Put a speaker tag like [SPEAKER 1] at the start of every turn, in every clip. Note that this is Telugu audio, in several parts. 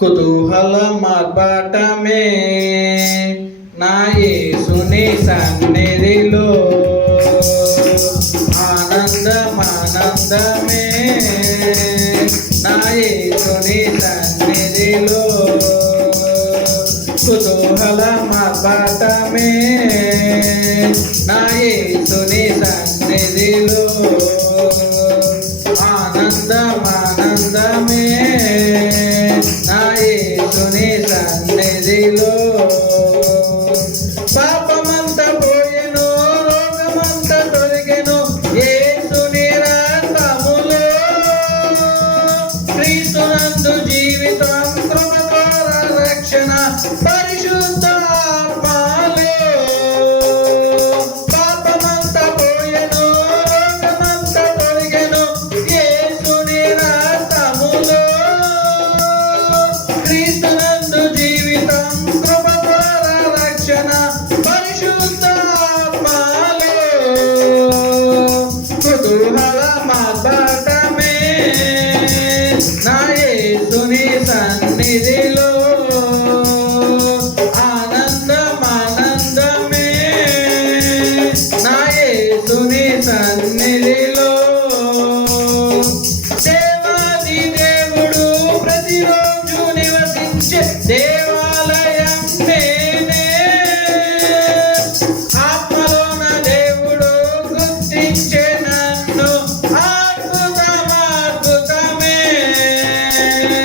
[SPEAKER 1] కుతూహల మార్బాటమే నా యేసుని సన్నిధిలో ఆనందమానందమే. నా యేసుని సన్నిధిలో కుతూహల మార్బాటమే నా యేసుని సన్నిధిలో ఆనందమా యేసుని సన్నిధిలో. పాపమంత పోయినో రోగమంత తొలగినో యేసుని రాతములో క్రీస్తునందు జీవితం हरे सुने सन दिलो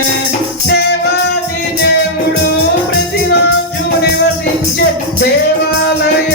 [SPEAKER 1] దేవాది దేవుడు ప్రతిరోజు నివసించే దేవాలయ.